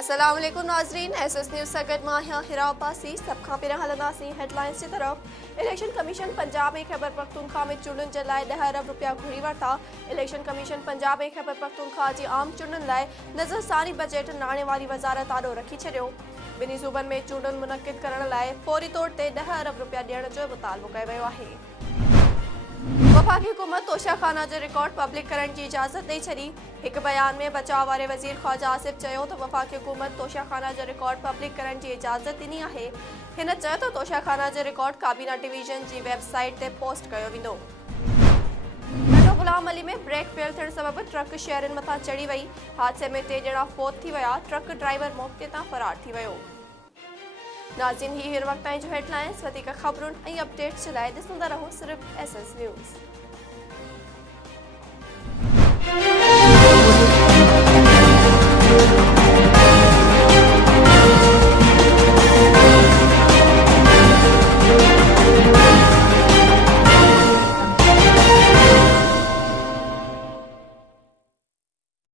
अस्सलाम वालेकुम नाज़रीन, एसएस न्यूज़ सगत माहिया हिरा अब्बासी सब खां पहिरियां हलंदासीं हेडलाइंस की तरफ़। इलेक्शन कमीशन पंजाब ऐं खैबर पख्तूनख्वा में चूंडुनि जे लाइ 10 अरब रुपया घुरी वरिता। इलेक्शन कमीशन पंजाब ऐं खैबर पख्तूनख्वा जी आम चूंडुनि लाइ नज़रसानी बजट नाणे वारी वज़ारत आॾो रखी छॾियो। ॿिन्ही सूबनि में चूंडुनि मुनक़िद करण लाइ फौरी तौर ते 10 अरब रुपया ॾियण जो मुतालबो कयो वियो आहे। वफ़ाक़ी हुकूमत तोशाखाना जो रिकॉर्ड पब्लिक करण की इजाज़त ॾेई छॾी। एक बयान में बचाव वारे वज़ीर ख्वाजा आसिफ चयो त वफ़ाक़ी हुकूमत तोशाखाना जो रिकॉर्ड पब्लिक करण की इजाज़त ॾिनी आहे। हिन चयो त तोशाखाना जो रिकॉर्ड काबीना डिवीज़न की वेबसाइट ते पोस्ट कयो वेंदो। नंढो गुलाम अली में ब्रेक फेल थियण सबबि ट्रक शहरनि मथां चढ़ी वई। हादसे में 3 ॼणा फौत थी विया। ट्रक ड्राइवर मौके तां फरार थी वियो। नाज़रीन, ही वक्त जो हेडलाइंस वधीक ख़बरुनि ऐं अपडेट्स जे लाइ ॾिसंदा रहो सिर्फ़ एसएस न्यूज़।